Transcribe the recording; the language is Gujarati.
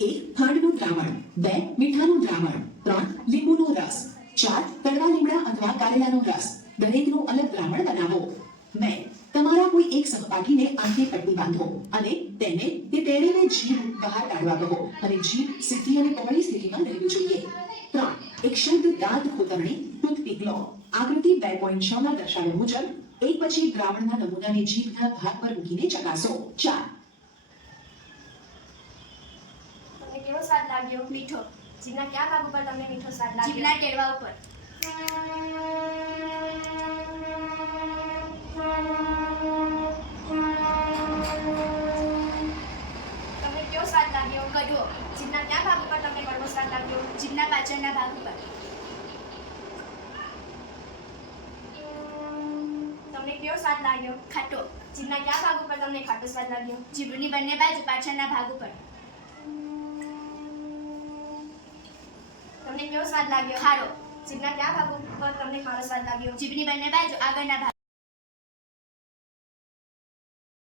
1 ખાંડનું દ્રાવણ, 2 મીઠાનું દ્રાવણ, 3 લીંબુનો રસ, 4 કડવા લીમડા અથવા કારેલાનો રસ. દરેકનું અલગ દ્રાવણ બનાવો. 2 તમારા કોઈ એક સહપાઠીને આંખે પટ્ટી બાંધો અને તેને તે તેડીને જીભ બહાર કાઢવા કહો અને જીભ સીધી અને પહોળી સ્થિતિમાં રહેવી જોઈએ. 3 એક શુદ્ધ દાંત કોતરણી ટૂથપીક લો. આકૃતિ 2.6 માં દર્શાવ્યા મુજબ એક પછી દ્રાવણના નમૂનાને જીભના ભાગ પર મૂકીને ચકાસો. 4 તમને કેવો સ્વાદ લાગ્યો? મીઠો. જીભના કયા ભાગ ઉપર તમને મીઠો સ્વાદ લાગ્યો? જીભના ટેડવા ઉપર. તમને કેવો સ્વાદ લાગ્યો? કડવો. જીભના કયા ભાગ ઉપર તમને કડવો સ્વાદ લાગ્યો? જીભના પાછળના ભાગ ઉપર. તમને કેવો સ્વાદ લાગ્યો? ખાટો. જીભના કયા ભાગ ઉપર તમને ખાટો સ્વાદ લાગ્યો? જીભની બંને બાજુ પાછળના ભાગ ઉપર. તમને કેવો સ્વાદ લાગ્યો? ખારો. જીભના કયા ભાગ ઉપર તમને ખારો સ્વાદ લાગ્યો? જીભની બંને બાજુ આગળના ભાગ